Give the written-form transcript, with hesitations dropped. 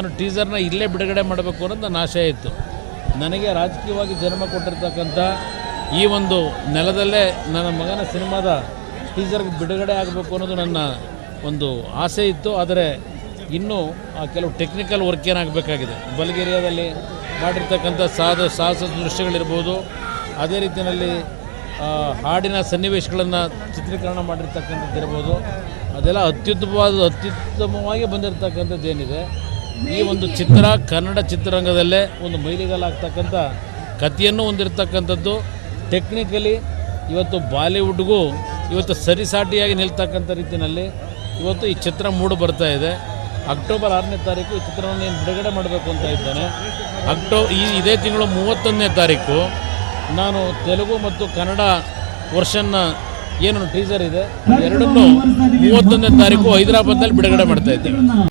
ನಾನು ಟೀಸರ್ನ ಇಲ್ಲೇ ಬಿಡುಗಡೆ ಮಾಡಬೇಕು ಅನ್ನೋದು ನನ್ನ ಆಶಯ ಇತ್ತು. ನನಗೆ ರಾಜಕೀಯವಾಗಿ ಜನ್ಮ ಕೊಟ್ಟಿರ್ತಕ್ಕಂಥ ಈ ಒಂದು ನೆಲದಲ್ಲೇ ನನ್ನ ಮಗನ ಸಿನಿಮಾದ ಟೀಸರ್ಗೆ ಬಿಡುಗಡೆ ಆಗಬೇಕು ಅನ್ನೋದು ನನ್ನ ಒಂದು ಆಸೆ ಇತ್ತು. ಆದರೆ ಇನ್ನೂ ಕೆಲವು ಟೆಕ್ನಿಕಲ್ ವರ್ಕ್ ಏನಾಗಬೇಕಾಗಿದೆ. ಬಲ್ಗೇರಿಯಾದಲ್ಲಿ ಮಾಡಿರ್ತಕ್ಕಂಥ ಸಾಹಸ ದೃಶ್ಯಗಳಿರ್ಬೋದು, ಅದೇ ರೀತಿಯಲ್ಲಿ ಹಾಡಿನ ಸನ್ನಿವೇಶಗಳನ್ನು ಚಿತ್ರೀಕರಣ ಮಾಡಿರ್ತಕ್ಕಂಥದ್ದಿರ್ಬೋದು, ಅದೆಲ್ಲ ಅತ್ಯುತ್ತಮವಾಗಿ ಬಂದಿರತಕ್ಕಂಥದ್ದೇನಿದೆ. ಈ ಒಂದು ಚಿತ್ರ ಕನ್ನಡ ಚಿತ್ರರಂಗದಲ್ಲೇ ಒಂದು ಮೈಲಿಗಲ್ಲಾಗ್ತಕ್ಕಂಥ ಕಥೆಯನ್ನು ಹೊಂದಿರತಕ್ಕಂಥದ್ದು. ಟೆಕ್ನಿಕಲಿ ಇವತ್ತು ಬಾಲಿವುಡ್ಗೂ ಇವತ್ತು ಸರಿಸಾಟಿಯಾಗಿ ನಿಲ್ತಕ್ಕಂಥ ರೀತಿಯಲ್ಲಿ ಇವತ್ತು ಈ ಚಿತ್ರ ಮೂಡಿ ಬರ್ತಾ ಇದೆ. ಅಕ್ಟೋಬರ್ 6ನೇ ತಾರೀಕು ಈ ಚಿತ್ರವನ್ನು ಬಿಡುಗಡೆ ಮಾಡಬೇಕು ಅಂತ ಇದ್ದಾನೆ. ಇದೇ ತಿಂಗಳು 31ನೇ ತಾರೀಕು ನಾನು ತೆಲುಗು ಮತ್ತು ಕನ್ನಡ ವರ್ಷನ್ನ ಏನು ಟೀಸರ್ ಇದೆ ಎರಡನ್ನೂ 31ನೇ ತಾರೀಕು ಹೈದರಾಬಾದ್ನಲ್ಲಿ ಬಿಡುಗಡೆ ಮಾಡ್ತಾ ಇದ್ದೇವೆ.